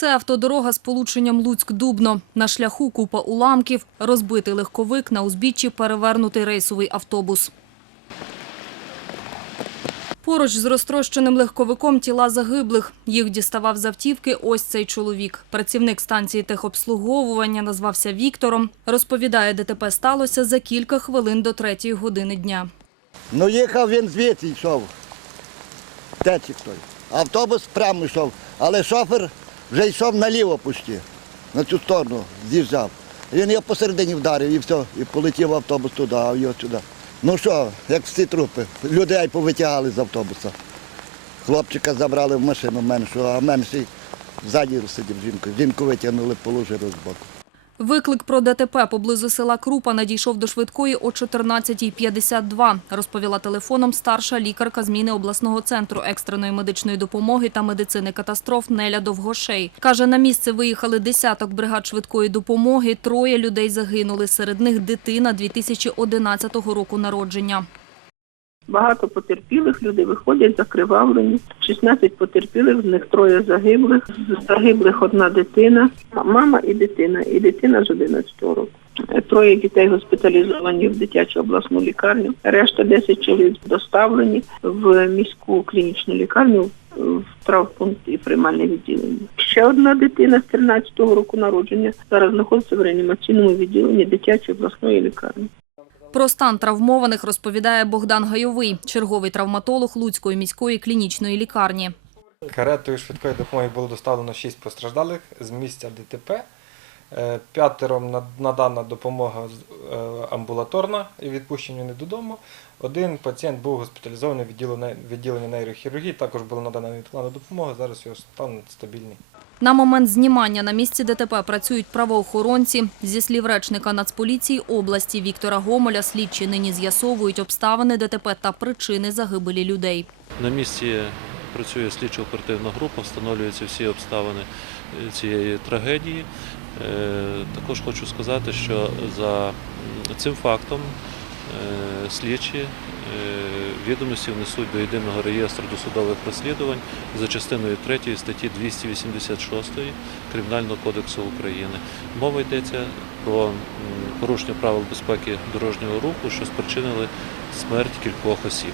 Це автодорога з полученням Луцьк-Дубно. На шляху купа уламків, розбитий легковик, на узбіччі перевернутий рейсовий автобус. Поруч з розтрощеним легковиком тіла загиблих. Їх діставав з автівки ось цей чоловік. Працівник станції техобслуговування назвався Віктором. Розповідає, ДТП сталося за кілька хвилин до третьої години дня. Ну їхав він звідси йшов. Течик той. Автобус прямо йшов, але шофер вже йшов наліво пусті, на цю сторону з'їжджав. Він його посередині вдарив і все, і полетів автобус туди, а його сюди. Ну що, як всі трупи, людей повитягали з автобуса. Хлопчика забрали в машину меншу, а менший ззаді сидів жінку. Жінку витягнули, положили з боку. Виклик про ДТП поблизу села Крупа надійшов до швидкої о 14.52, розповіла телефоном старша лікарка зміни обласного центру екстреної медичної допомоги та медицини катастроф Неля Довгошей. Каже, на місце виїхали десяток бригад швидкої допомоги, троє людей загинули, серед них дитина 2011 року народження. Багато потерпілих люди виходять закривавлені. 16 потерпілих, з них троє загиблих. З загиблих одна дитина, мама і дитина, і дитина з 11 року. Троє дітей госпіталізовані в дитячу обласну лікарню. Решта 10 чоловік доставлені в міську клінічну лікарню в травмпункт і приймальне відділення. Ще одна дитина з 13-го року народження зараз знаходиться в реанімаційному відділенні дитячої обласної лікарні. Про стан травмованих розповідає Богдан Гайовий, черговий травматолог Луцької міської клінічної лікарні. Каретою швидкої допомоги було доставлено 6 постраждалих з місця ДТП. Е, П'ятером над- надана допомога е, амбулаторна і відпущені вони додому. Один пацієнт був госпіталізований в відділення нейрохірургії, також була надана невідкладна допомога, зараз його стан стабільний. На момент знімання на місці ДТП працюють правоохоронці. Зі слів речника Нацполіції області Віктора Гомоля, слідчі нині з'ясовують обставини ДТП та причини загибелі людей. На місці працює слідчо-оперативна група, встановлюються всі обставини е, цієї трагедії. Е, Також хочу сказати, що за цим фактом слідчі е, відомості внесуть до єдиного реєстру досудових розслідувань за частиною 3 статті 286 Кримінального кодексу України. Мова йдеться про порушення правил безпеки дорожнього руху, що спричинили смерть кількох осіб.